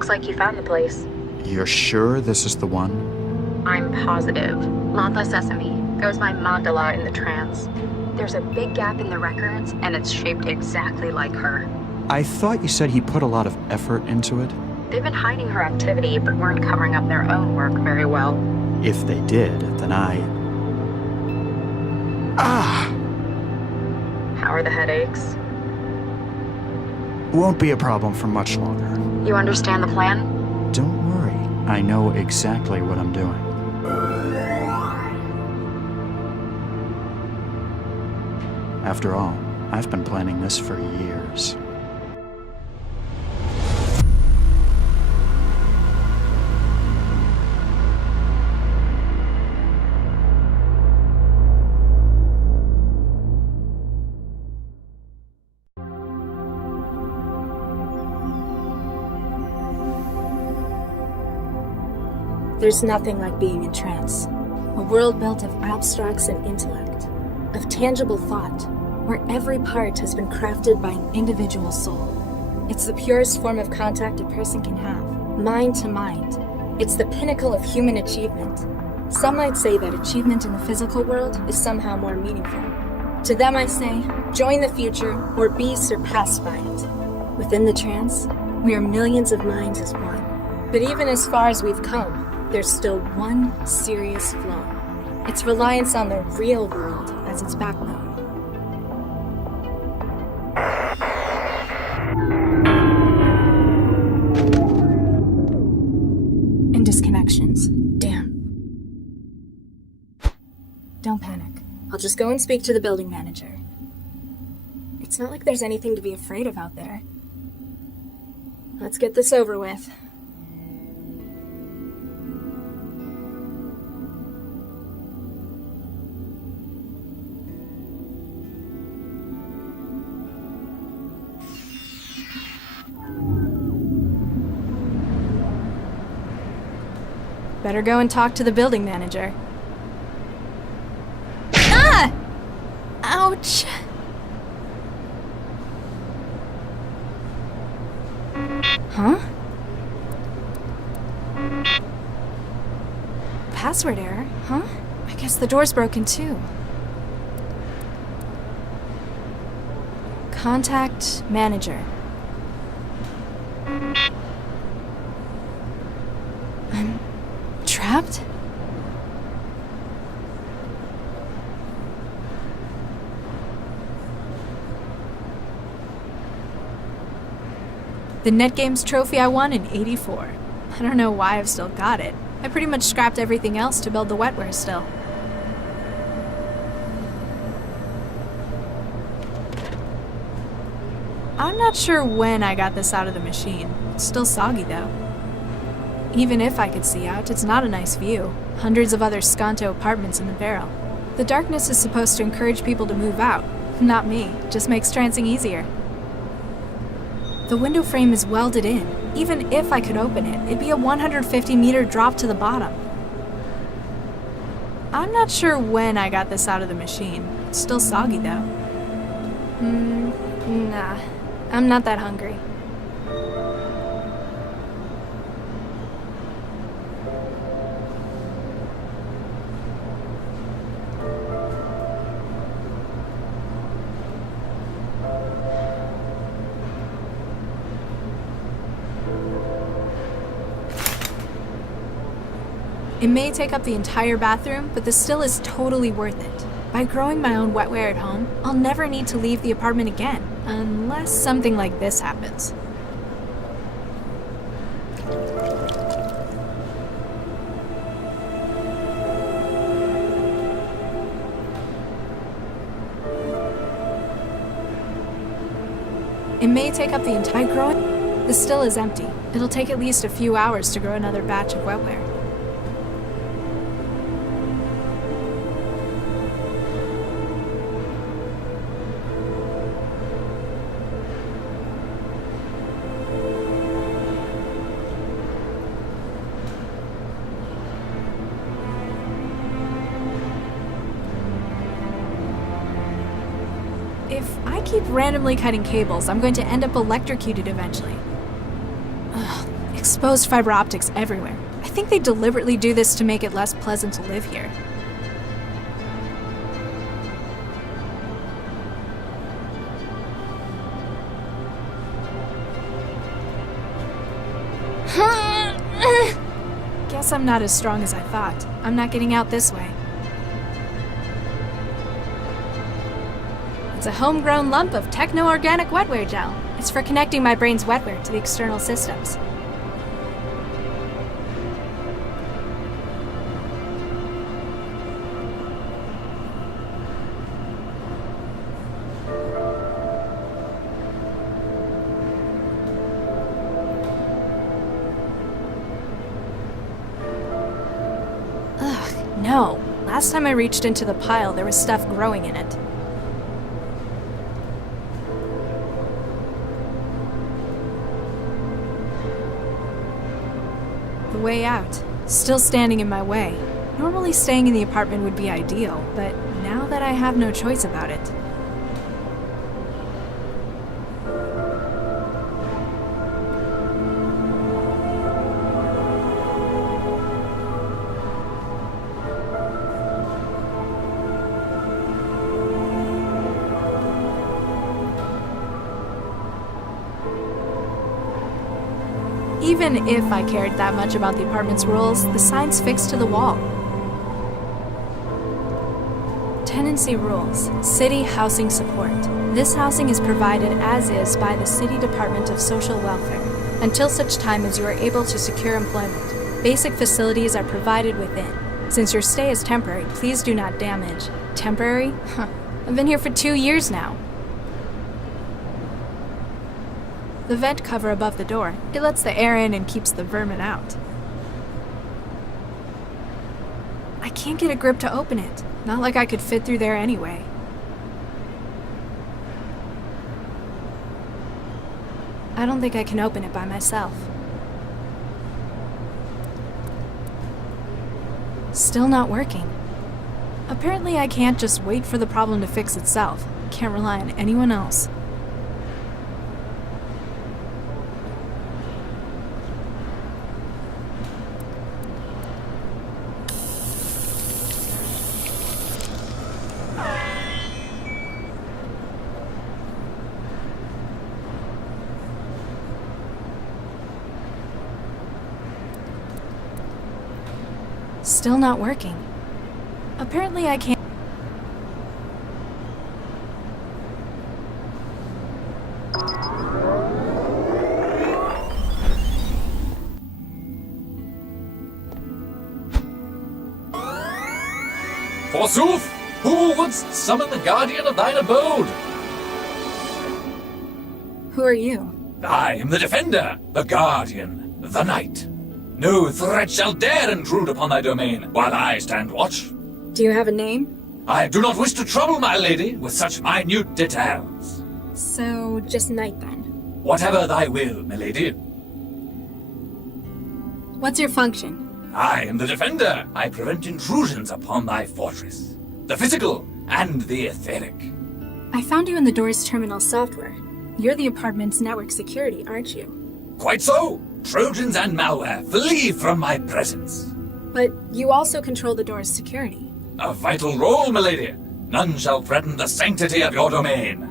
Looks like you found the place. You're sure this is the one? I'm positive. Lantha Sesame goes by Mandala in the Trance. There's a big gap in the records, and it's shaped exactly like her. I thought you said he put a lot of effort into it. They've been hiding her activity, but weren't covering up their own work very well. If they did, then How are the headaches? Won't be a problem for much longer. You understand the plan? Don't worry, I know exactly what I'm doing. After all, I've been planning this for years. There's nothing like being in trance. A world built of abstracts and intellect, of tangible thought, where every part has been crafted by an individual soul. It's the purest form of contact a person can have, mind to mind. It's the pinnacle of human achievement. Some might say that achievement in the physical world is somehow more meaningful. To them I say, join the future or be surpassed by it. Within the trance, we are millions of minds as one. But even as far as we've come, there's still one serious flaw. Its reliance on the real world as its backbone. And disconnections. Damn. Don't panic. I'll just go and speak to the building manager. It's not like there's anything to be afraid of out there. Let's get this over with. Better go and talk to the building manager. Ah! Ouch! Huh? Password error, huh? I guess the door's broken too. Contact manager. I'm trapped? The NetGames trophy I won in '84. I don't know why I've still got it. I pretty much scrapped everything else to build the wetware still. I'm not sure when I got this out of the machine. It's still soggy though. Even if I could see out, it's not a nice view. Hundreds of other Skanto apartments in the barrel. The darkness is supposed to encourage people to move out. Not me. Just makes trancing easier. The window frame is welded in. Even if I could open it, it'd be a 150-meter drop to the bottom. I'm not sure when I got this out of the machine. It's still soggy though. Nah. I'm not that hungry. It may take up the entire bathroom, but this still is totally worth it. By growing my own wetware at home, I'll never need to leave the apartment again, unless something like this happens. It may take up the entire growing. This still is empty. It'll take at least a few hours to grow another batch of wetware. If I keep randomly cutting cables, I'm going to end up electrocuted eventually. Ugh, Exposed fiber optics everywhere. I think they deliberately do this to make it less pleasant to live here. Guess I'm not as strong as I thought. I'm not getting out this way. It's a homegrown lump of techno-organic wetware gel. It's for connecting my brain's wetware to the external systems. Ugh, no. Last time I reached into the pile, there was stuff growing in it. The way out. Still standing in my way. Normally staying in the apartment would be ideal, but now that I have no choice about it. Even if I cared that much about the apartment's rules, the sign's fixed to the wall. Tenancy rules. City housing support. This housing is provided as is by the City Department of Social Welfare, until such time as you are able to secure employment. Basic facilities are provided within. Since your stay is temporary, please do not damage. Temporary? Huh. I've been here for 2 years now. The vent cover above the door. It lets the air in and keeps the vermin out. I can't get a grip to open it. Not like I could fit through there anyway. I don't think I can open it by myself. Still not working. Apparently I can't just wait for the problem to fix itself. Can't rely on anyone else. Still not working. Apparently I can't. Forsooth, who wouldst summon the guardian of thine abode? Who are you? I am the defender, the guardian, the knight. No threat shall dare intrude upon thy domain while I stand watch. Do you have a name? I do not wish to trouble my lady with such minute details. So, just Knight then. Whatever thy will, milady. What's your function? I am the defender. I prevent intrusions upon thy fortress. The physical and the etheric. I found you in the Doors terminal software. You're the apartment's network security, aren't you? Quite so. Trojans and malware, flee from my presence. But you also control the Doors security. A vital role, milady. None shall threaten the sanctity of your domain.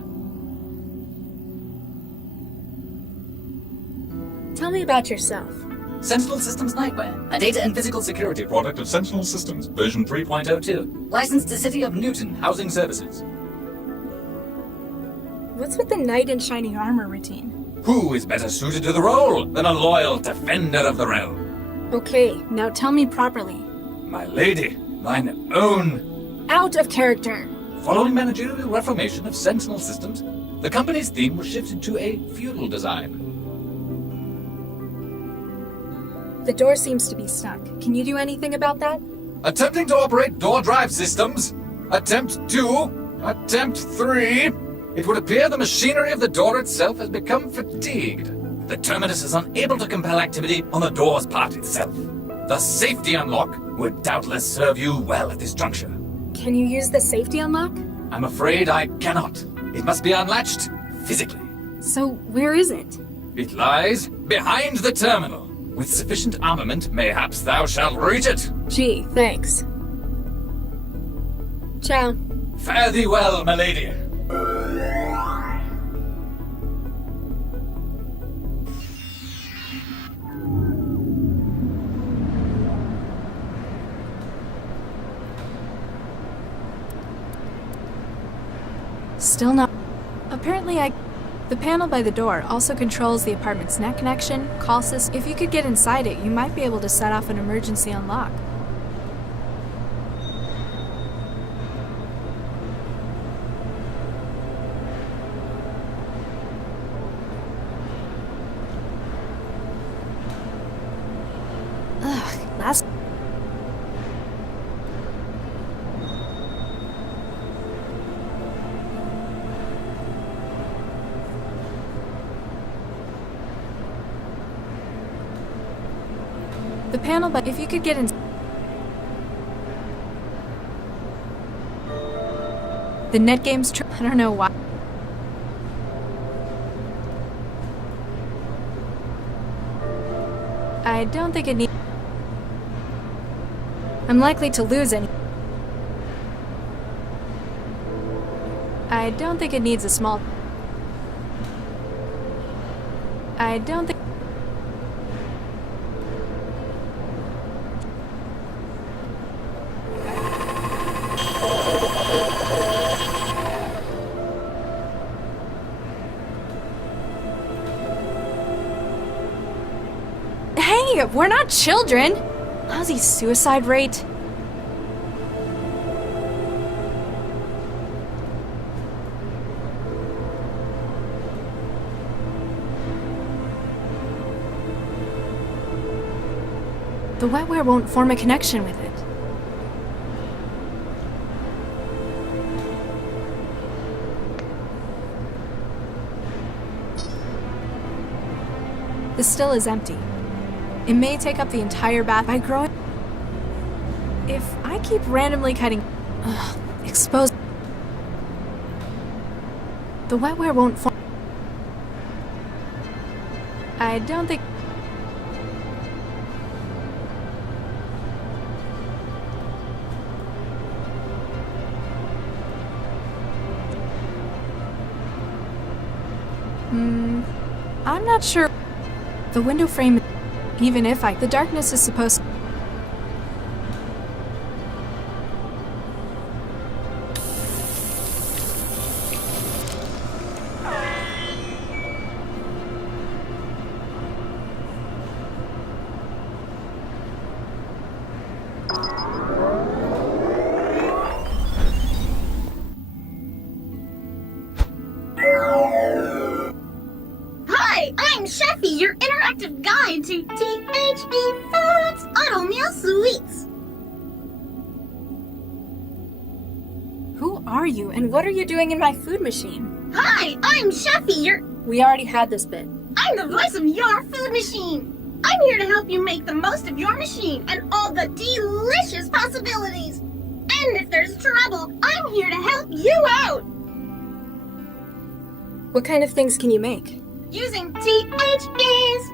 Tell me about yourself. Sentinel Systems Nightwear, a data and physical security product of Sentinel Systems, version 3.02. Licensed to City of Newton Housing Services. What's with the knight in shiny armor routine? Who is better suited to the role than a loyal defender of the realm? Okay, now tell me properly. My lady, mine own. Out of character! Following managerial reformation of Sentinel Systems, the company's theme was shifted to a feudal design. The door seems to be stuck. Can you do anything about that? Attempting to operate door drive systems. Attempt 2. Attempt 3. It would appear the machinery of the door itself has become fatigued. The terminus is unable to compel activity on the door's part itself. The safety unlock would doubtless serve you well at this juncture. Can you use the safety unlock? I'm afraid I cannot. It must be unlatched physically. So, where is it? It lies behind the terminal. With sufficient armament, mayhaps thou shalt reach it. Gee, thanks. Ciao. Fare thee well, my lady. Still not. Apparently, The panel by the door also controls the apartment's net connection, call system. If you could get inside it, you might be able to set off an emergency unlock. Ugh, last. The panel, but if you could get in. The net game's I don't know why. I don't think it needs. I'm likely to lose any. I don't think it needs a small. I don't think. Hey, we're not children! Lousy suicide rate. The wetware won't form a connection with it. The still is empty. It may take up the entire bath by growing. If I keep randomly cutting, exposed, the wetware won't form. I don't think. I'm not sure. The window frame. Even if the darkness is supposed. Hi, I'm Sheffy, your interactive guide to THE Foods Auto Meal Sweets. Who are you, and what are you doing in my food machine? Hi, I'm Sheffy, your... We already had this bit. I'm the voice of your food machine. I'm here to help you make the most of your machine and all the delicious possibilities. And if there's trouble, I'm here to help you out. What kind of things can you make? Using THE's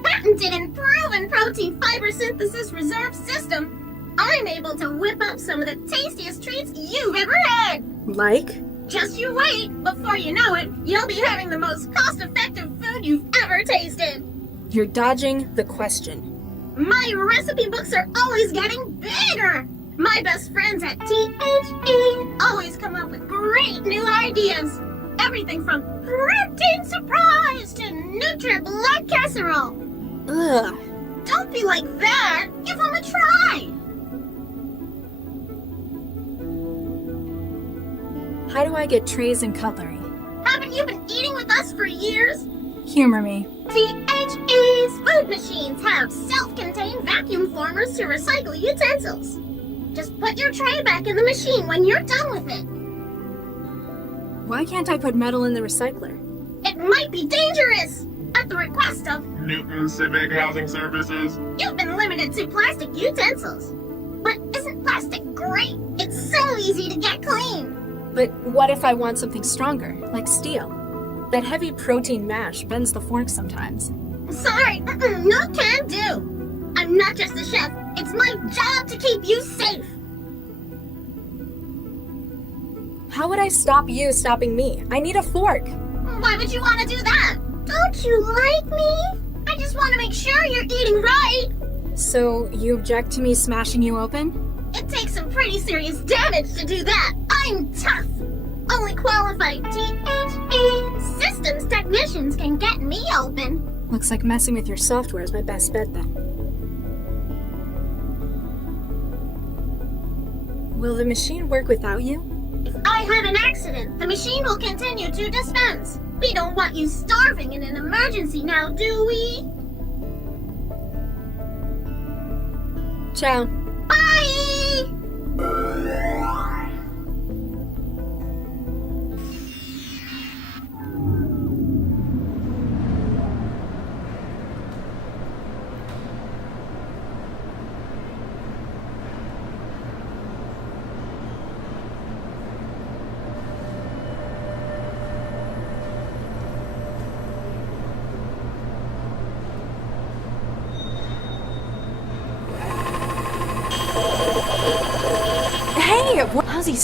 patented and proven protein fiber synthesis reserve system, I'm able to whip up some of the tastiest treats you've ever had. Like? Just you wait. Before you know it, you'll be having the most cost-effective food you've ever tasted. You're dodging the question. My recipe books are always getting bigger. My best friends at THE always come up with great new ideas. Everything from protein surprise to Nutri-Blood casserole. Ugh. Don't be like that. Give them a try. How do I get trays and cutlery? Haven't you been eating with us for years? Humor me. THE's food machines have self-contained vacuum formers to recycle utensils. Just put your tray back in the machine when you're done with it. Why can't I put metal in the recycler? It might be dangerous. At the request of Newton Civic Housing Services. you've been limited to plastic utensils. But isn't plastic great? It's so easy to get clean. But what if I want something stronger, like steel? That heavy protein mash bends the fork sometimes. Sorry, no can do. I'm not just a chef. It's my job to keep you safe. How would I stop you stopping me? I need a fork. Why would you want to do that? Don't you like me? I just want to make sure you're eating right. So, you object to me smashing you open? It takes some pretty serious damage to do that. I'm tough. Only qualified THE systems technicians can get me open. Looks like messing with your software is my best bet then. Will the machine work without you? If I have an accident, the machine will continue to dispense. We don't want you starving in an emergency now, do we? Ciao. Bye! Hey, how's he?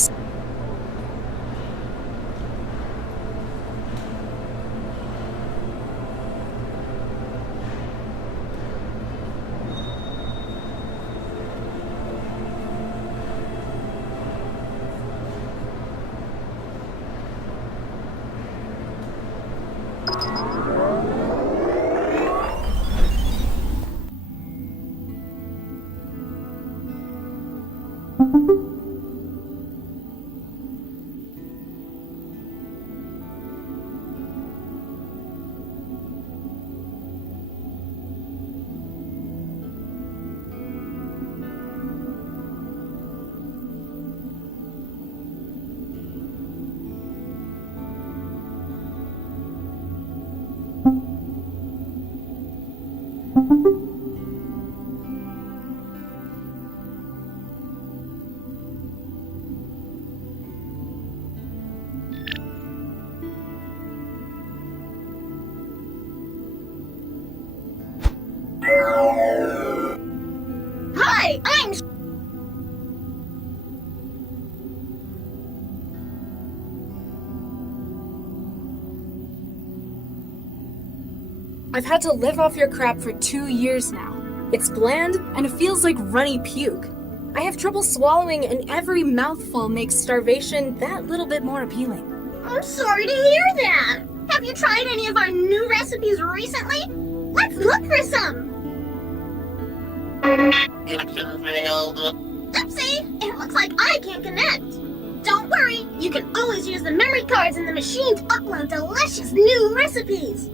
Hi, I'm... I've had to live off your crap for 2 years now. It's bland, and it feels like runny puke. I have trouble swallowing, and every mouthful makes starvation that little bit more appealing. I'm sorry to hear that. Have you tried any of our new recipes recently? Let's look for some. Oopsie, it looks like I can't connect. Don't worry, you can always use the memory cards in the machine to upload delicious new recipes.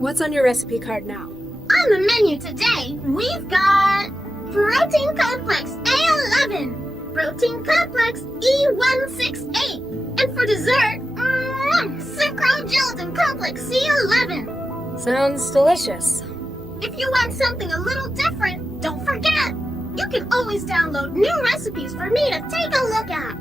What's on your recipe card now? On the menu today, we've got Protein Complex A11, Protein Complex E168, and for dessert, Sucrose Gelatin Complex C11. Sounds delicious. If you want something a little different, don't forget, you can always download new recipes for me to take a look at.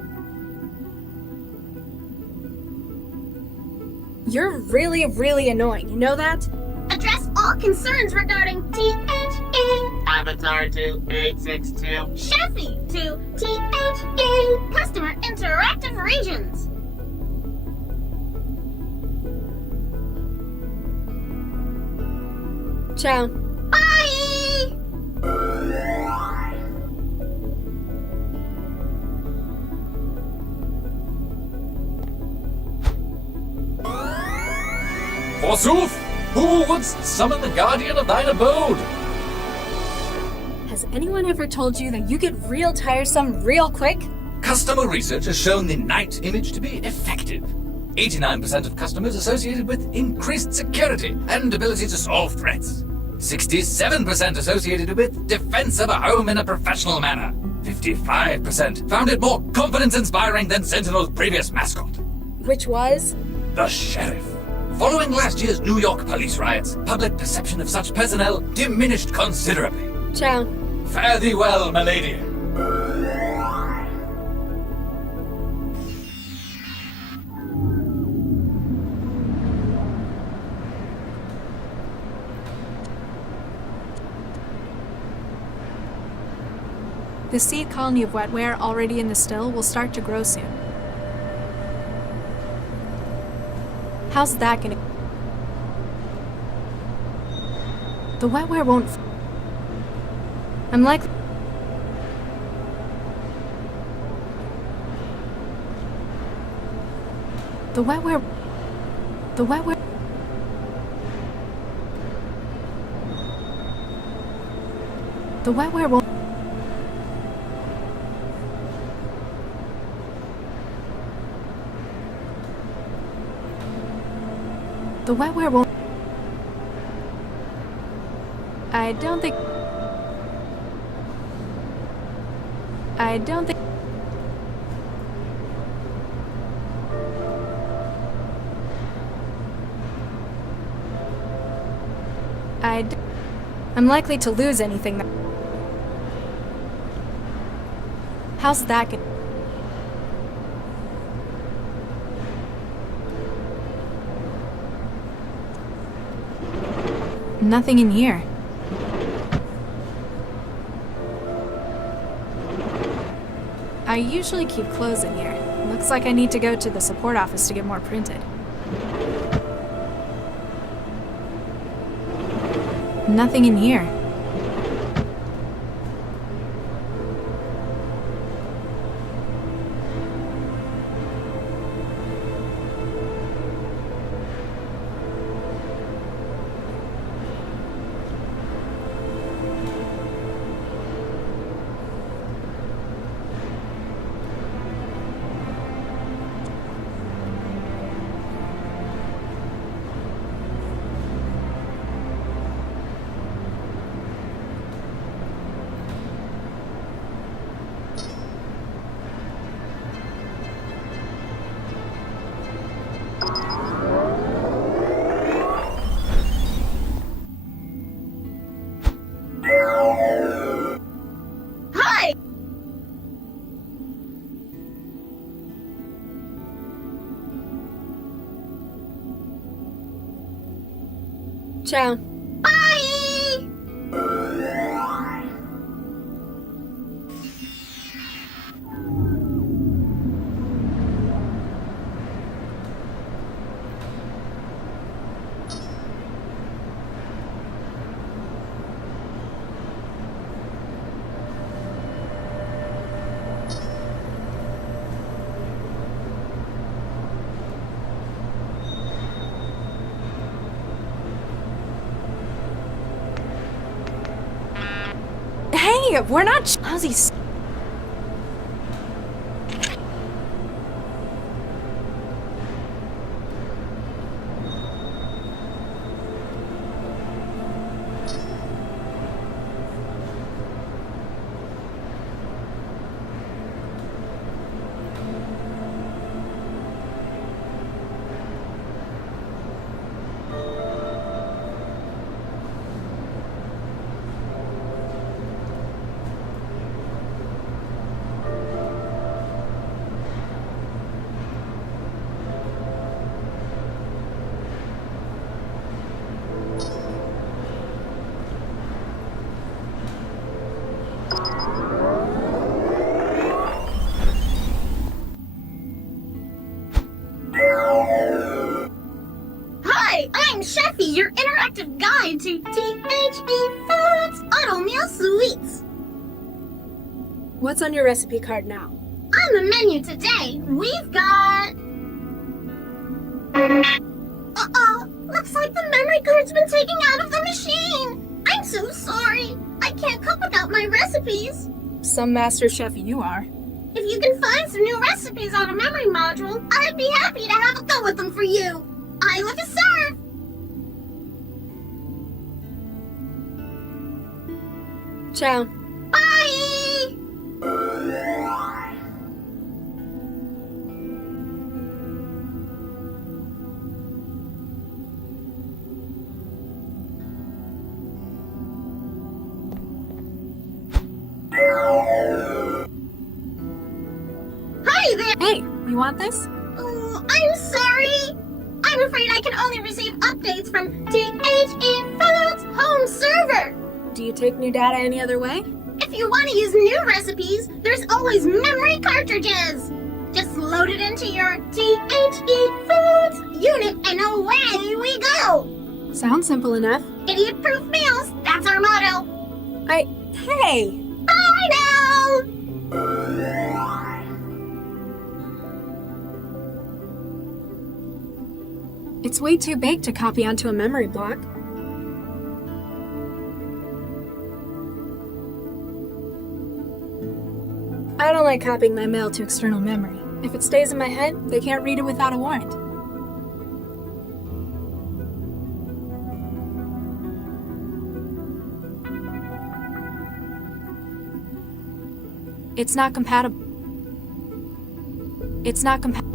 You're really, really annoying, you know that? Address all concerns regarding THE Avatar to 862. Chefy to THE Customer Interactive Regions. Ciao. Bye! Forsooth, who wouldst summon the guardian of thine abode? Has anyone ever told you that you get real tiresome real quick? Customer research has shown the night image to be effective. 89% of customers associated with increased security and ability to solve threats. 67% associated with defense of a home in a professional manner. 55% found it more confidence-inspiring than Sentinel's previous mascot, Which was? the sheriff. Following last year's New York police riots, public perception of such personnel diminished considerably. Ciao. Fare thee well, my lady. The seed colony of wetware already in the still will start to grow soon. How's that gonna... The wetware won't... I'm likely... The wetware... The wetware... The wetware won't... The wetware won't... I don't think... I don't think... I'm likely to lose anything that... How's that gonna... Nothing in here. I usually keep clothes in here. Looks like I need to go to the support office to get more printed. Nothing in here. Hi! Ciao. Bye! Hey, we're not lousy. Hi, I'm Sheffy, your interactive guide to THE Foods Auto Meal Sweets. What's on your recipe card now? On the menu today, we've got... Uh-oh, looks like the memory card's been taken out of the machine. I'm so sorry. I can't cook without my recipes. Some master chef you are. If you can find some new recipes on a memory module, I'd be happy to have a go with them for you. I live to serve. Ciao. Bye! Hi there! Hey, you want this? Oh, I'm sorry. I'm afraid I can only receive updates from THE Foods home server. Do you take new data any other way? If If you want to use new recipes, there's always memory cartridges. Just load it into your THE Foods unit and away we go. Sounds simple enough. Idiot-proof meals, that's our motto. Hey! Bye now! It's way too big to copy onto a memory block. I don't like copying my mail to external memory. If it stays in my head, they can't read it without a warrant. It's not compatible. It's not compatible.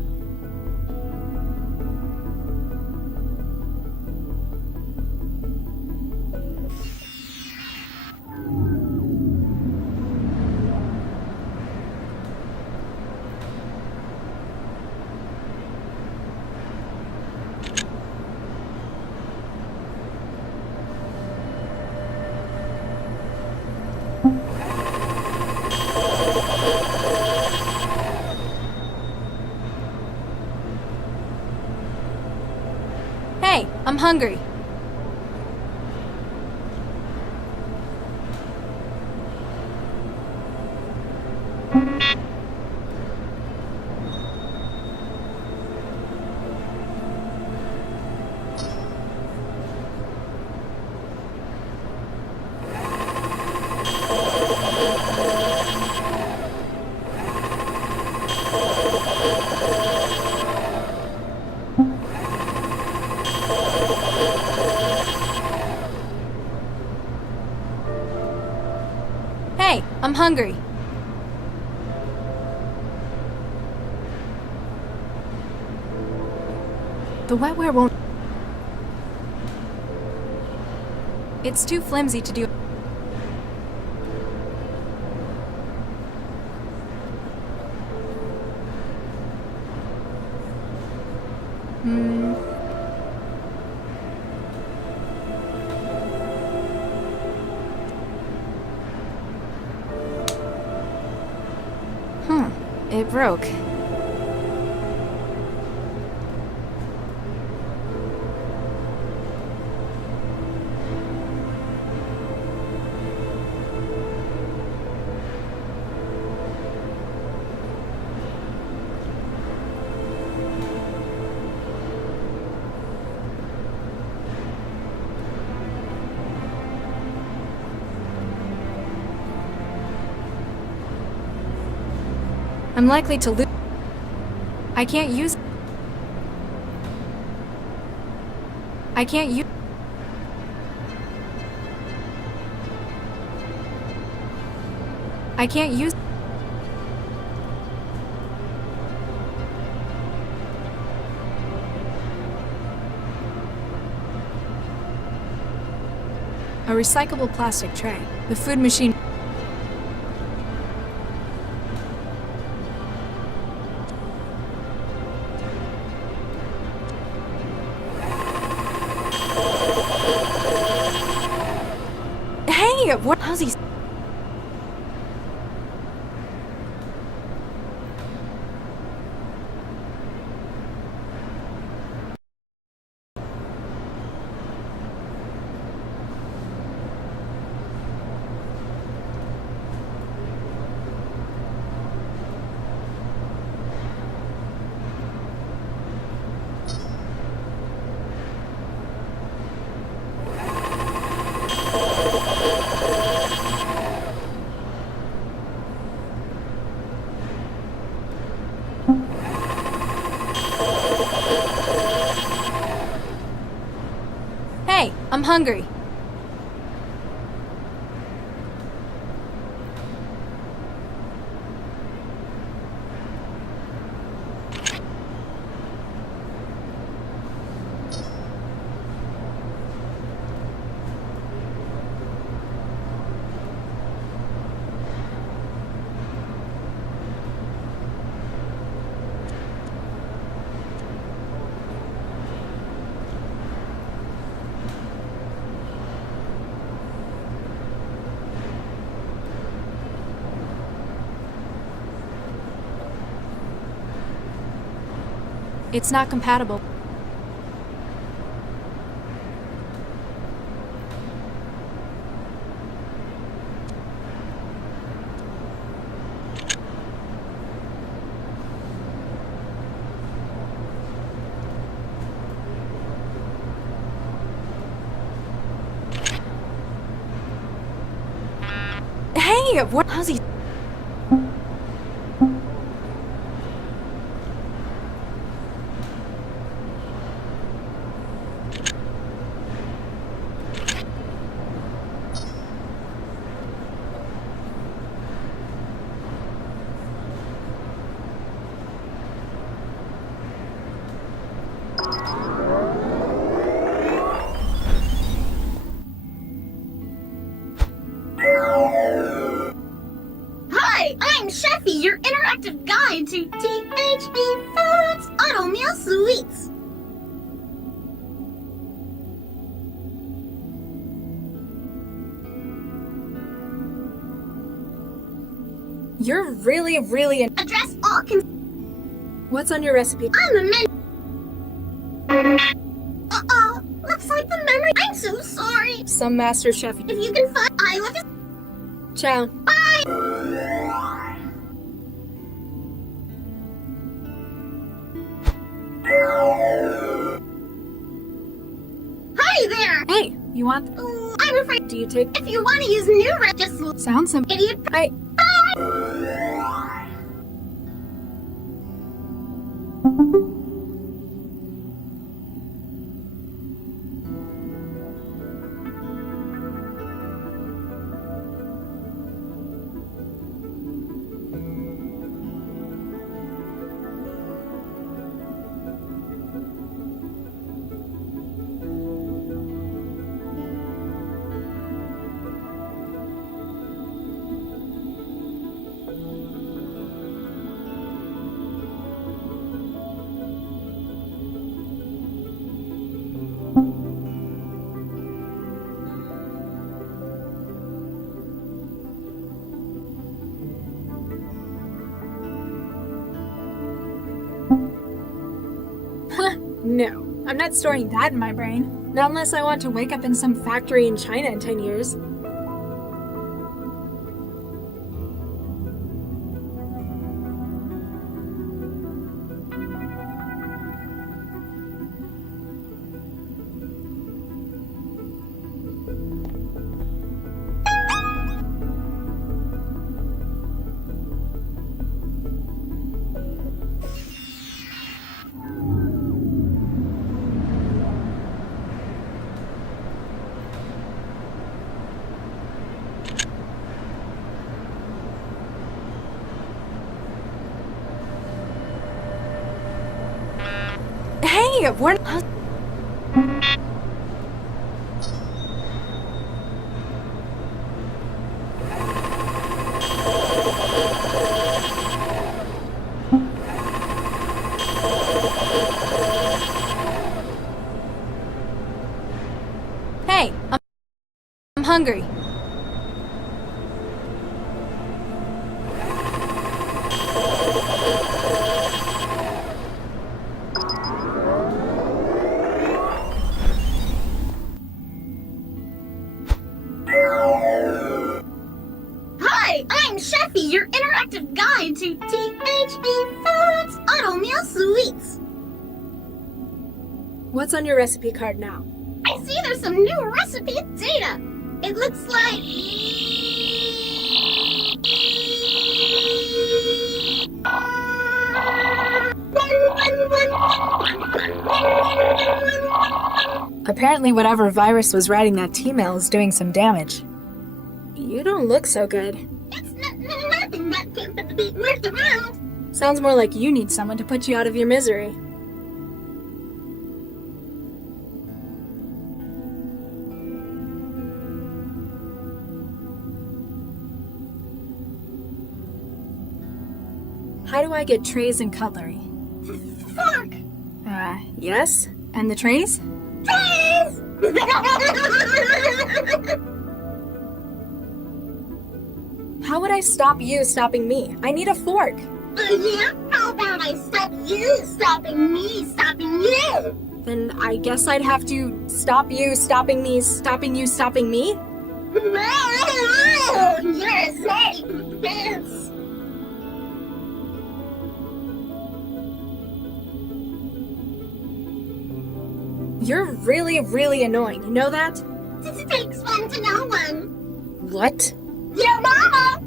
Hey, I'm hungry. Hey, I'm hungry. The wetware won't... It's too flimsy to do... It broke. I'm likely to lose. I can't use. I can't use. I can't use. A recyclable plastic tray. The food machine. Hey, what? How's he? Hey, I'm hungry. It's not compatible. Hey, what? How's he? Hi, I'm Sheffy, your interactive guide to THE Foods Auto Meal Sweets. You're really Address all What's on your recipe? on the menu. Uh-oh, looks like the memory. I'm so sorry. Some master chef. If you can find, I love it. Ciao. Hi there. Hey, you want? I'm afraid. Do you take? If you want to use new just Sounds some. idiot. No, I'm not storing that in my brain. Not unless I want to wake up in some factory in China in 10 years. Hey, we're. Hey, I'm hungry. Hi, I'm Sheffy, your interactive guide to THE Foods Auto Meal Sweets. What's on your recipe card now? I see there's some new recipe data. It looks like... Apparently whatever virus was writing that T-mail is doing some damage. You don't look so good. It's nothing that can be worked around. Sounds more like you need someone to put you out of your misery. How do I get trays and cutlery? Fork! Yes? And the trays? Trays! How would I stop you stopping me? I need a fork. Yeah, how about I stop you stopping me stopping you? Then I guess I'd have to stop you stopping me stopping you stopping me? No, you're a snake bitch. You're really, really annoying. You know that? This takes one to know one. What? Your mama!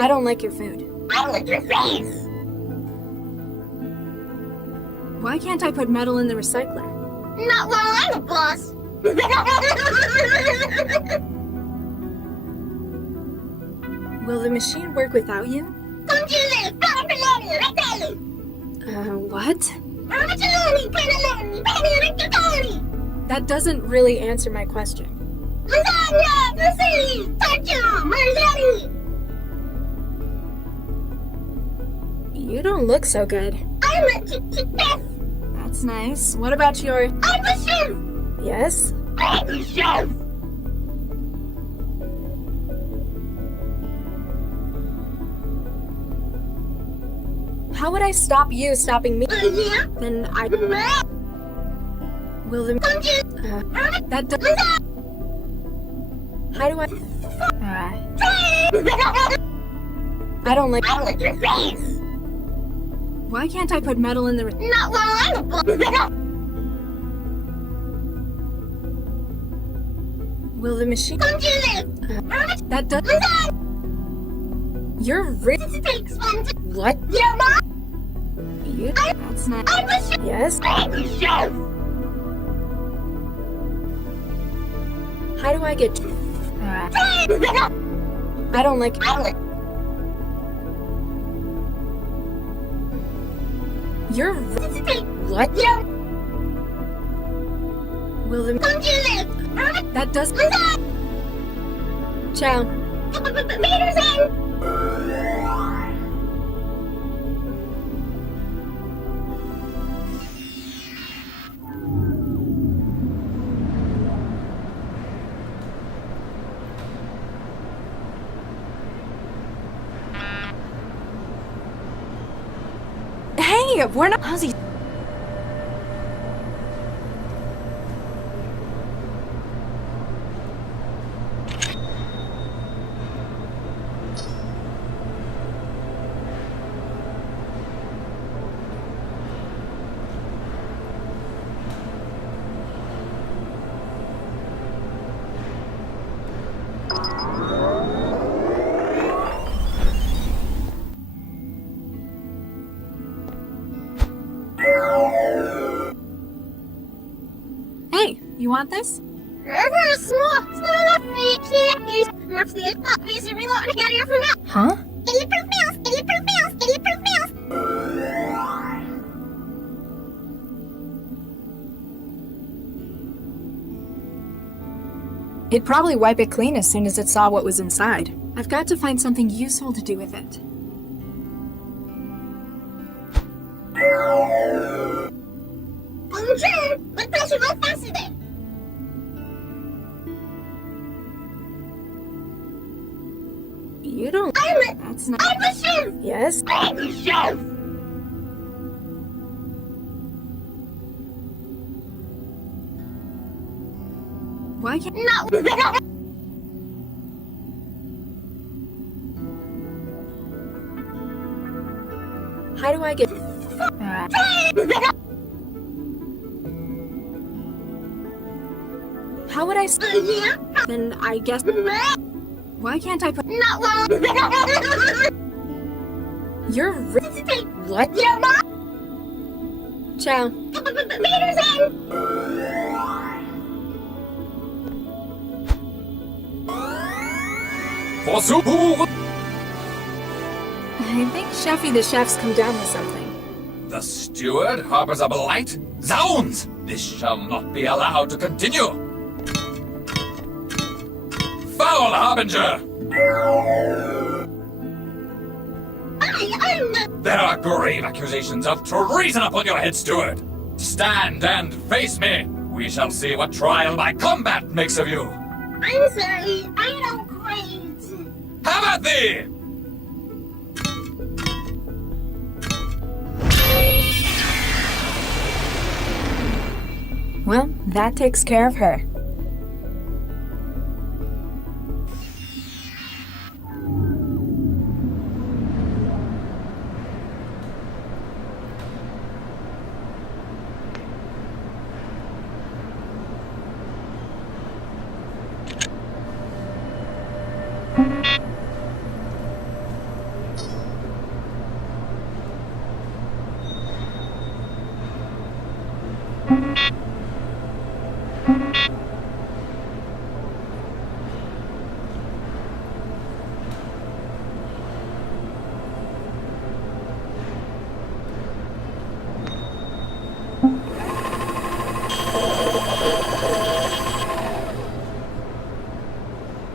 I don't like your food. I like your face. Why can't I put metal in the recycler? Not while I'm a boss. Will the machine work without you? Don't you live? Panaloni, Ratelli! What? Panaloni, Panaloni, Panaloni! That doesn't really answer my question. Lasagna, fusilli, tacho, marzari! You don't look so good. I'm a chick chef! That's nice. What about your... I'm a chef! Yes? I'm a chef! How would I stop you stopping me? Yeah? Then I... Will the... Don't you... That does... How do I... I don't like... I like your face! Why can't I put metal in the... Not while I'm a boss! Will the machine... Don't you live? That does... You're really... This takes one to... What? Your mom! You... That's not... I'm a chef! Yes? I'm a chef! How do I get... I don't like... I like... You're... This takes... What? Your... Will the... Don't you live? That does... Lasagna! Ciao. Meters in! Hey, we're not... Ozzy. Hey, you want this? Very small enough for you can't use enough for you not easy reloading out here for now. Huh? Illy proof meals. It'd probably wipe it clean as soon as it saw what was inside. I've got to find something useful to do with it. Bonjour! What does you go faster then? You don't... That's not... I'm a chef! Yes? I'm a chef! Why can't... No! How do I get... How would I... Yeah? Then I guess... Why can't I put... Not well! You're... What? Your mom! Ciao. Meters in! For soup! I think Chefy the Chef's come down with something. The steward harbors a blight? Zounds! This shall not be allowed to continue! Foul harbinger! I'm the... There are grave accusations of treason upon your head, steward! Stand and face me! We shall see what trial by combat makes of you! I'm sorry, I don't crave. Have telepathy! Well, that takes care of her.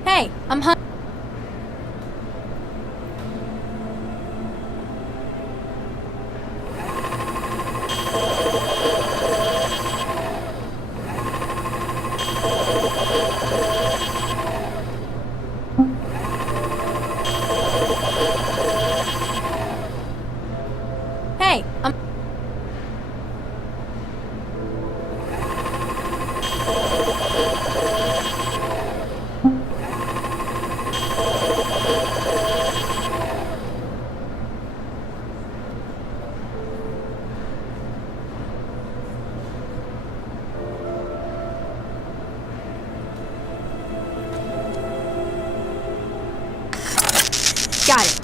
Hey, I'm hungry. Hey, I'm... Got it.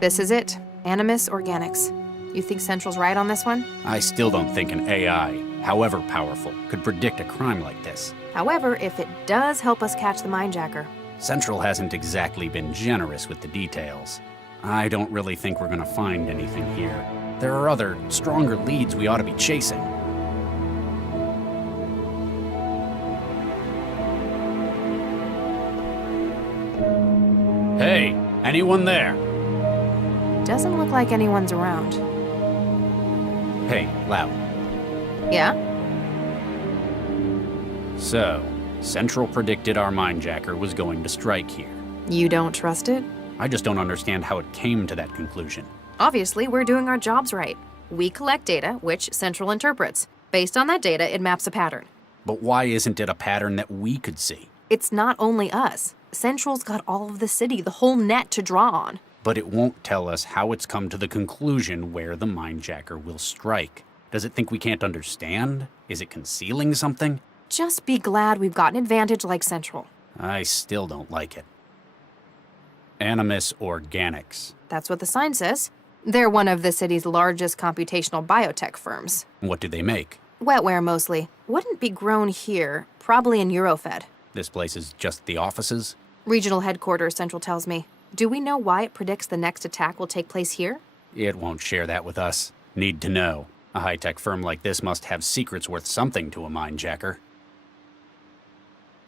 This is it. Animus Organics. You think Central's right on this one? I still don't think an AI, however powerful, could predict a crime like this. However, if it does help us catch the mindjacker. Central hasn't exactly been generous with the details. I don't really think we're gonna find anything here. There are other, stronger leads we ought to be chasing. Hey, anyone there? Doesn't look like anyone's around. Hey, loud. Yeah? So, Central predicted our mindjacker was going to strike here. You don't trust it? I just don't understand how it came to that conclusion. Obviously, we're doing our jobs right. We collect data, which Central interprets. Based on that data, it maps a pattern. But why isn't it a pattern that we could see? It's not only us. Central's got all of the city, the whole net to draw on. But it won't tell us how it's come to the conclusion where the mindjacker will strike. Does it think we can't understand? Is it concealing something? Just be glad we've got an advantage like Central. I still don't like it. Animus Organics. That's what the sign says. They're one of the city's largest computational biotech firms. What do they make? Wetware mostly. Wouldn't be grown here, probably in Eurofed. This place is just the offices? Regional headquarters, Central tells me. Do we know why it predicts the next attack will take place here? It won't share that with us. Need to know. A high-tech firm like this must have secrets worth something to a mindjacker.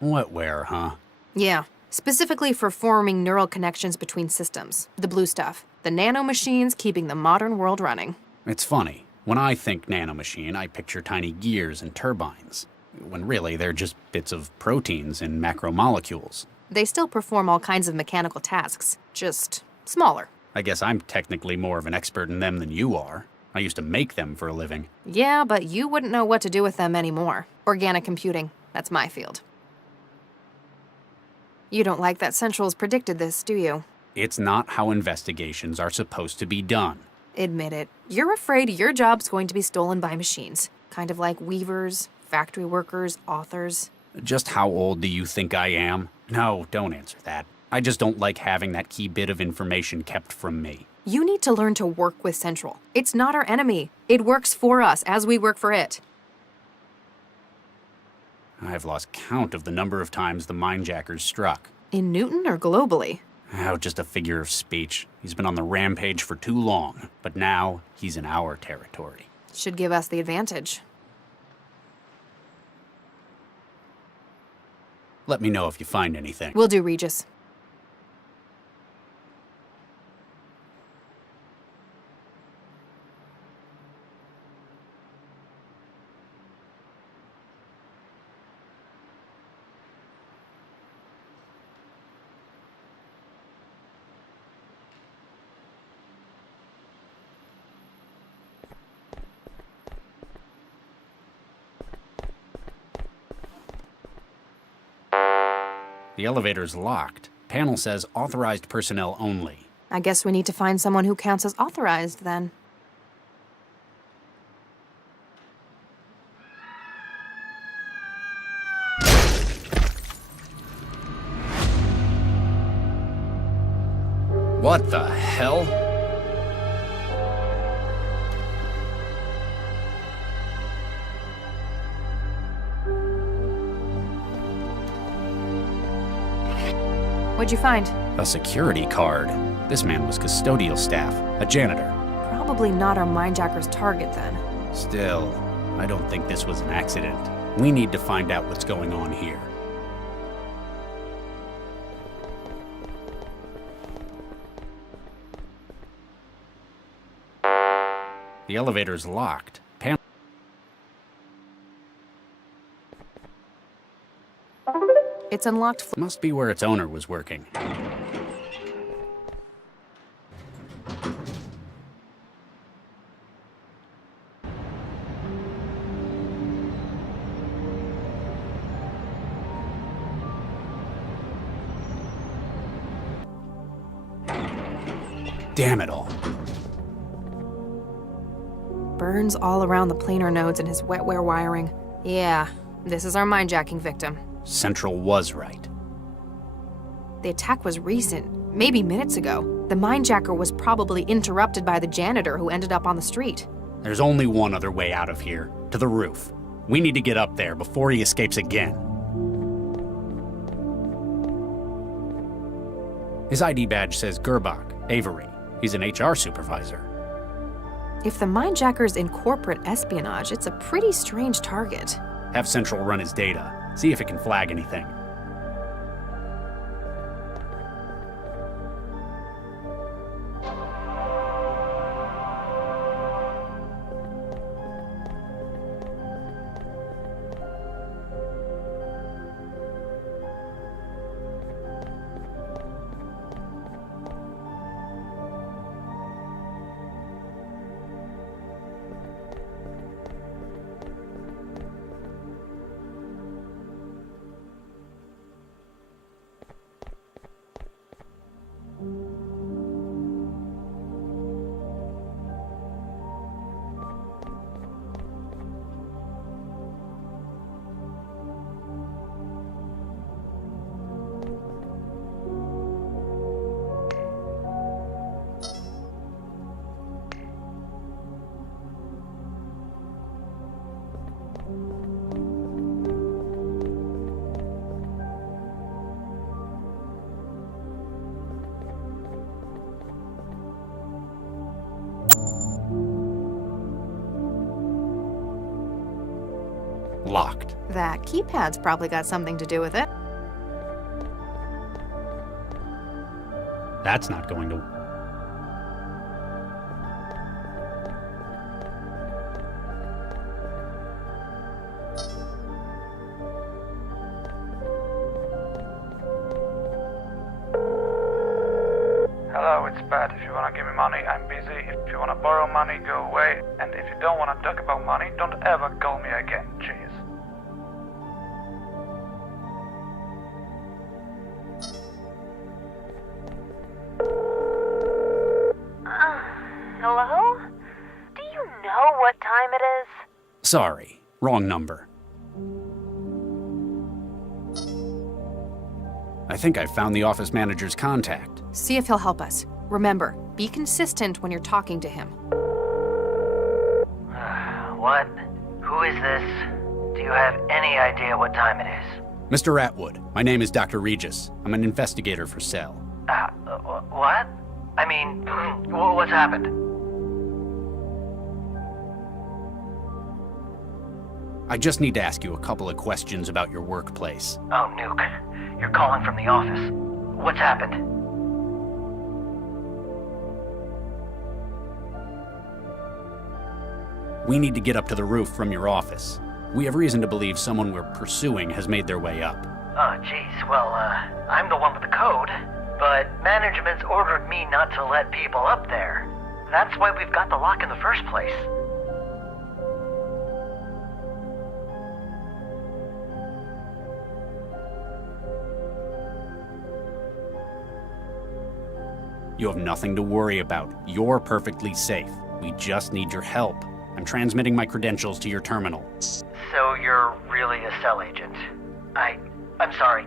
Wetware, huh? Yeah. Specifically for forming neural connections between systems. The blue stuff. The nanomachines keeping the modern world running. It's funny. When I think nanomachine, I picture tiny gears and turbines. When really, they're just bits of proteins and macromolecules. They still perform all kinds of mechanical tasks, just smaller. I guess I'm technically more of an expert in them than you are. I used to make them for a living. Yeah, but you wouldn't know what to do with them anymore. Organic computing, that's my field. You don't like that Central's predicted this, do you? It's not how investigations are supposed to be done. Admit it. You're afraid your job's going to be stolen by machines. Kind of like weavers, factory workers, authors. Just how old do you think I am? No, don't answer that. I just don't like having that key bit of information kept from me. You need to learn to work with Central. It's not our enemy. It works for us as we work for it. I've lost count of the number of times the Mindjackers struck. In Newton or globally? Oh, just a figure of speech. He's been on the rampage for too long, but now he's in our territory. Should give us the advantage. Let me know if you find anything. Will do, Regis. The elevator's locked. Panel says authorized personnel only. I guess we need to find someone who counts as authorized, then. What the hell? What'd you find? A security card. This man was custodial staff, a janitor. Probably not our Mindjacker's target, then. Still, I don't think this was an accident. We need to find out what's going on here. The elevator's locked. It's unlocked. Must be where its owner was working. Damn it all. Burns all around the planar nodes in his wetware wiring. Yeah, this is our mindjacking victim. Central was right. The attack was recent, maybe minutes ago. The mindjacker was probably interrupted by the janitor who ended up on the street. There's only one other way out of here, to the roof. We need to get up there before he escapes again. His ID badge says Gerbach, Avery. He's an HR supervisor. If the mindjacker's in corporate espionage, it's a pretty strange target. Have Central run his data. See if it can flag anything. Locked. That keypad's probably got something to do with it. That's not going to... Hello, it's Pat. If you wanna give me money, I'm busy. If you wanna borrow money, go away. And if you don't wanna talk about money, don't ever call me again. Cheers. Hello? Do you know what time it is? Sorry, wrong number. I think I found the office manager's contact. See if he'll help us. Remember, Be consistent when you're talking to him. What? Who is this? Do you have any idea what time it is? Mr. Atwood, my name is Dr. Regis. I'm an investigator for Cell. What? I mean, what's happened? I just need to ask you a couple of questions about your workplace. Oh, Nuke. You're calling from the office. What's happened? We need to get up to the roof from your office. We have reason to believe someone we're pursuing has made their way up. Oh, jeez. Well, I'm the one with the code, but management's ordered me not to let people up there. That's why we've got the lock in the first place. You have nothing to worry about. You're perfectly safe. We just need your help. I'm transmitting my credentials to your terminal. So you're really a Cell agent. I'm sorry.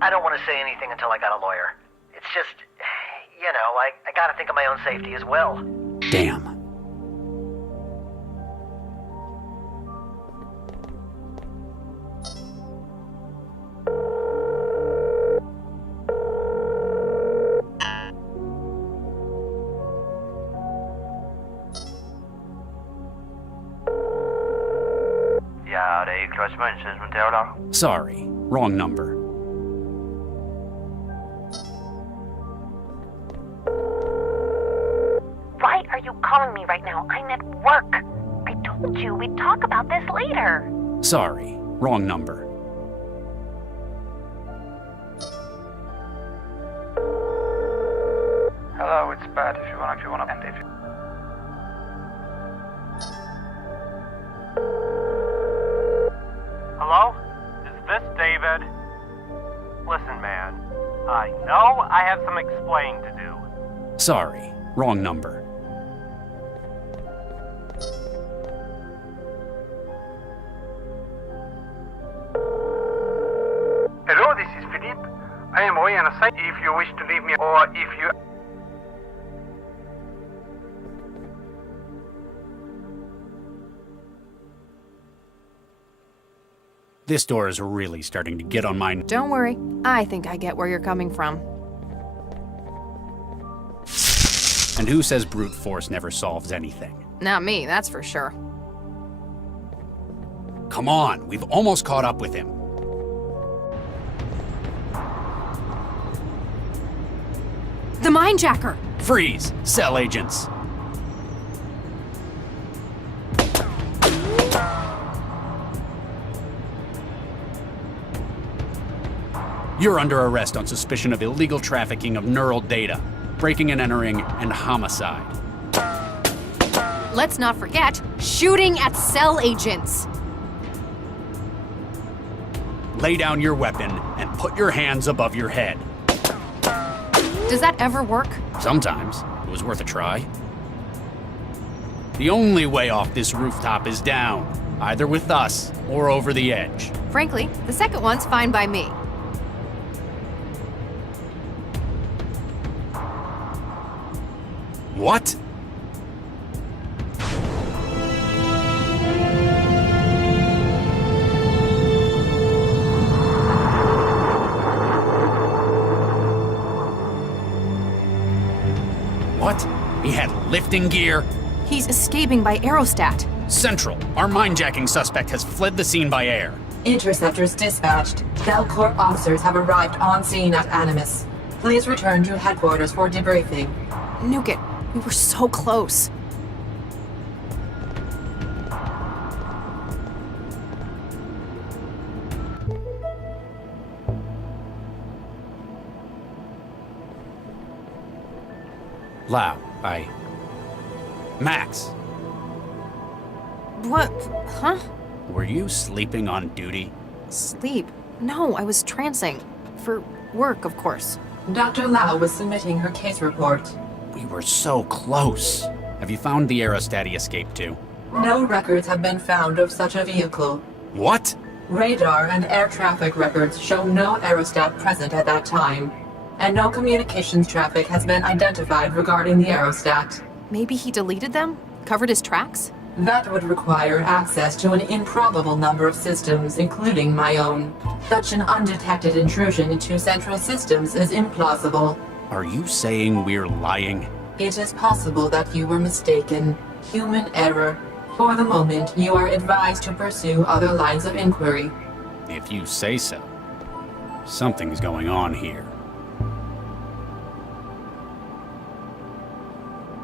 I don't want to say anything until I got a lawyer. It's just, you know, I gotta think of my own safety as well. Damn. Ja, det är Claes München som talar. Sorry, wrong number. Why are you calling me right now? I'm at work. I told you we'd talk about this later. Sorry, wrong number. Hello, it's Pat if you wanna, and if you... Hello? Is this David? Listen, man. I know I have some explaining to do. Sorry, wrong number. Hello, this is Philippe. I am away on a site if you wish to leave me, or if you... This door is really starting to get on my... Don't worry. I think I get where you're coming from. And who says brute force never solves anything? Not me, that's for sure. Come on, we've almost caught up with him. The Mindjacker! Freeze! Cell agents! You're under arrest on suspicion of illegal trafficking of neural data, breaking and entering, and homicide. Let's not forget, shooting at Cell agents! Lay down your weapon and put your hands above your head. Does that ever work? Sometimes. It was worth a try. The only way off this rooftop is down, either with us or over the edge. Frankly, the second one's fine by me. What? What? He had lifting gear? He's escaping by aerostat. Central, our mindjacking suspect has fled the scene by air. Interceptors dispatched. Bell Corp officers have arrived on scene at Animus. Please return to headquarters for debriefing. Nuke it. We were so close. Lau, Max, What? Huh? were you sleeping on duty? Sleep? No, I was trancing. For work, of course. Dr. Lau was submitting her case report. We were so close. Have you found the aerostat he escaped to? No records have been found of such a vehicle. What? Radar and air traffic records show no aerostat present at that time. and no communications traffic has been identified regarding the aerostat. Maybe he deleted them? Covered his tracks? That would require access to an improbable number of systems, including my own. Such an undetected intrusion into central systems is implausible. Are you saying we're lying? It is possible that you were mistaken. Human error. For the moment, you are advised to pursue other lines of inquiry. If you say so. Something's going on here.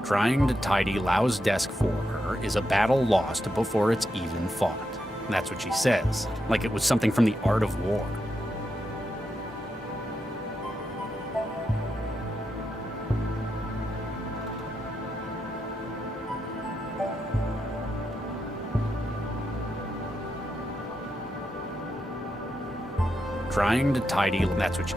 Trying to tidy Lau's desk for her is a battle lost before it's even fought. That's what she says, like it was something from the art of war. Trying to tidy, that's what she...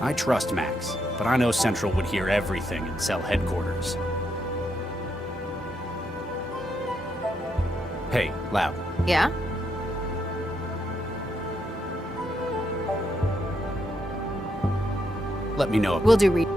I trust Max, but I know Central would hear everything in cell headquarters. Hey, Lau. Yeah? Let me know. We'll do read.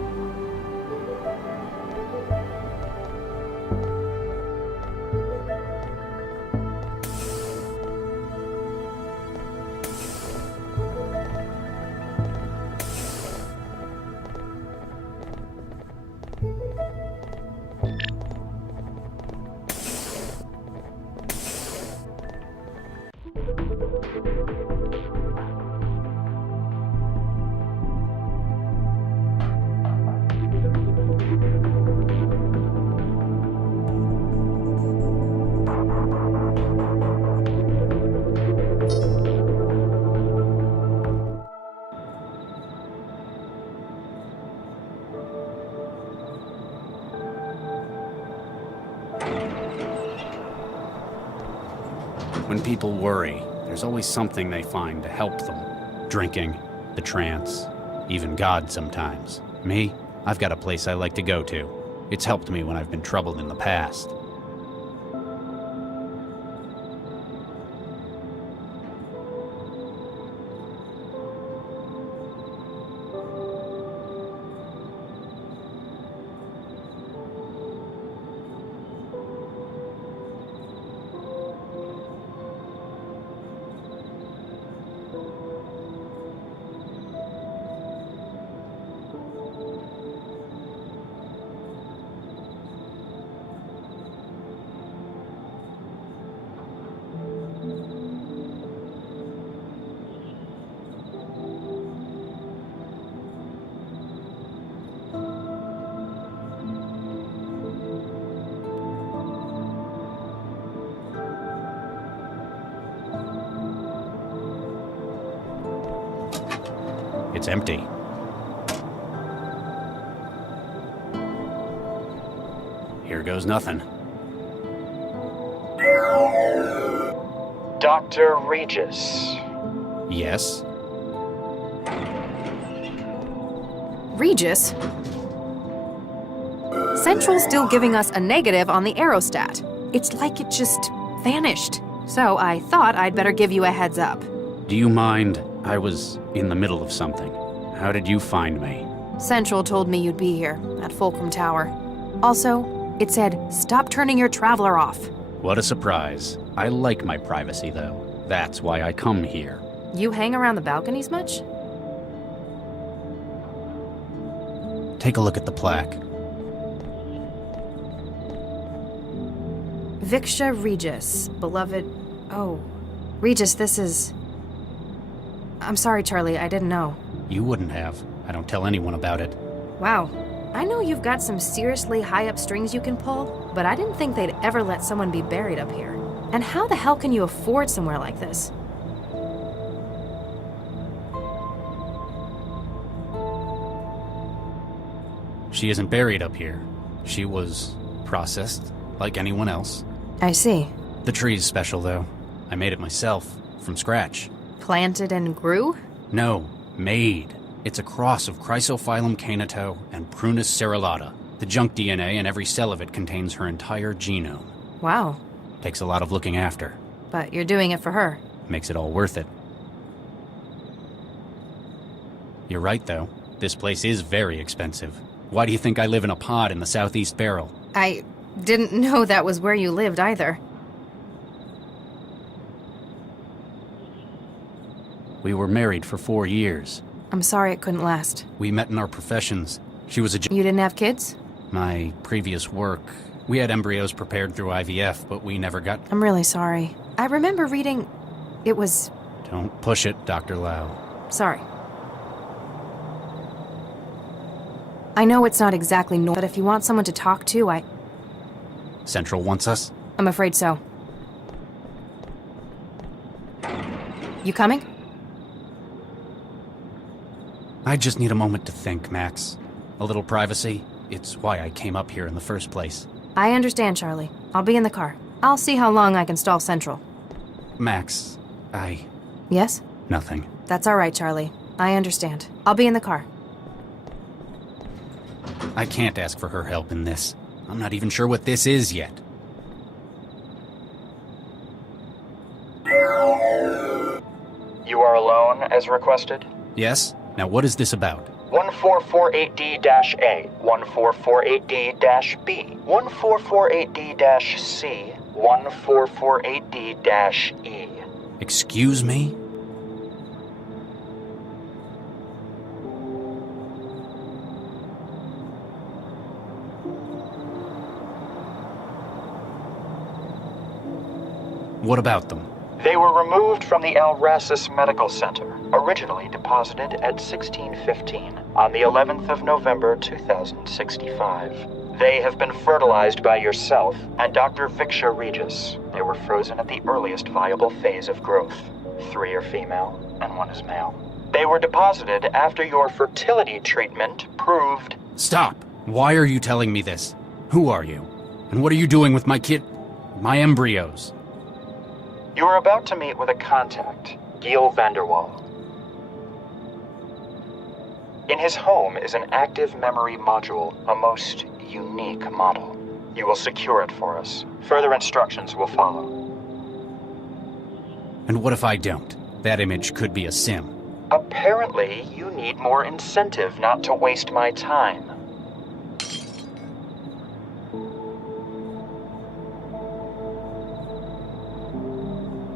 When people worry, there's always something they find to help them. Drinking, the trance, even God sometimes. Me, I've got a place I like to go to. It's helped me when I've been troubled in the past. It's empty. Here goes nothing. Dr. Regis. Yes? Regis? Central's still giving us a negative on the aerostat. It's like it just vanished. So I thought I'd better give you a heads up. Do you mind? I was in the middle of something. How did you find me? Central told me you'd be here, at Fulcrum Tower. Also, it said, stop turning your traveler off. What a surprise. I like my privacy, though. That's why I come here. You hang around the balconies much? Take a look at the plaque. Viksha Regis, beloved... Oh. Regis, this is... I'm sorry, Charlie, I didn't know. You wouldn't have. I don't tell anyone about it. Wow. I know you've got some seriously high-up strings you can pull, but I didn't think they'd ever let someone be buried up here. And how the hell can you afford somewhere like this? She isn't buried up here. She was processed, like anyone else. I see. The tree's special, though. I made it myself, from scratch. Planted and grew? No, made. It's a cross of Chrysophyllum canito and Prunus cerulata. The junk DNA in every cell of it contains her entire genome. Wow. Takes a lot of looking after. But you're doing it for her. Makes it all worth it. You're right, though. This place is very expensive. Why do you think I live in a pod in the southeast barrel? I didn't know that was where you lived either. We were married for 4 years. I'm sorry it couldn't last. We met in our professions. She was a... You didn't have kids? My previous work. We had embryos prepared through IVF, but we never got... I'm really sorry. I remember reading... It was... Don't push it, Dr. Lau. Sorry. I know it's not exactly normal, but if you want someone to talk to, Central wants us? I'm afraid so. You coming? I just need a moment to think, Max. A little privacy. It's why I came up here in the first place. I understand, Charlie. I'll be in the car. I'll see how long I can stall Central. Max, Yes? Nothing. That's all right, Charlie. I understand. I'll be in the car. I can't ask for her help in this. I'm not even sure what this is yet. You are alone, as requested? Yes? Now what is this about? 1448D-A, 1448D-B, 1448D-C, 1448D-E. Excuse me? What about them? They were removed from the Alrasis Medical Center, originally deposited at 1615, on the 11th of November 2065. They have been fertilized by yourself and Dr. Viksha Regis. They were frozen at the earliest viable phase of growth. 3 are female, and 1 is male. They were deposited after your fertility treatment proved... Stop! Why are you telling me this? Who are you? And what are you doing with my my embryos? You are about to meet with a contact, Giel Vanderwall. In his home is an active memory module, a most unique model. You will secure it for us. Further instructions will follow. And what if I don't? That image could be a sim. Apparently, you need more incentive not to waste my time.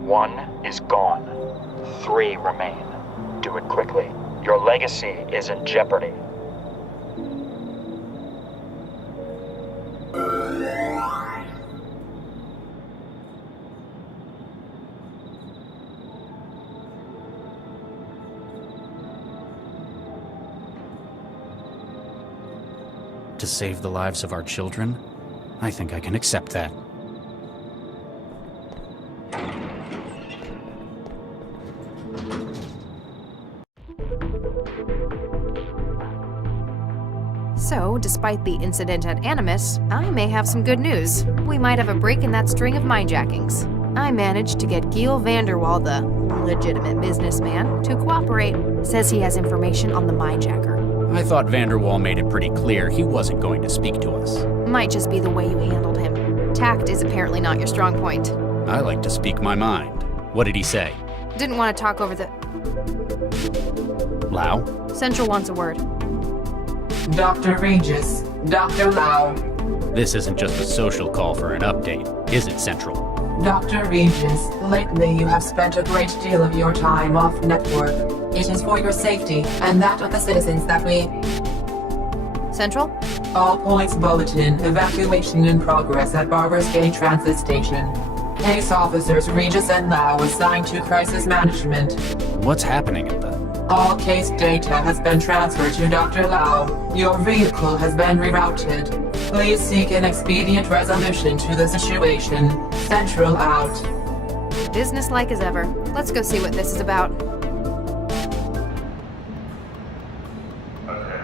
One is gone. 3 remain. Do it quickly. Your legacy is in jeopardy. To save the lives of our children? I think I can accept that. So, despite the incident at Animus, I may have some good news. We might have a break in that string of mindjackings. I managed to get Giel Vanderwall, the legitimate businessman, to cooperate. Says he has information on the mindjacker. I thought Vanderwall made it pretty clear he wasn't going to speak to us. Might just be the way you handled him. Tact is apparently not your strong point. I like to speak my mind. What did he say? Didn't want to talk over the... Lau? Central wants a word. Dr. Regis, Dr. Lau. This isn't just a social call for an update, is it, Central? Dr. Regis, lately you have spent a great deal of your time off network. It is for your safety and that of the citizens that we... Central? All points bulletin, evacuation in progress at Barbers Gate Transit Station. Case officers Regis and Lau assigned to crisis management. What's happening at the... All case data has been transferred to Dr. Lau. Your vehicle has been rerouted. Please seek an expedient resolution to the situation. Central out. Businesslike as ever. Let's go see what this is about. Okay.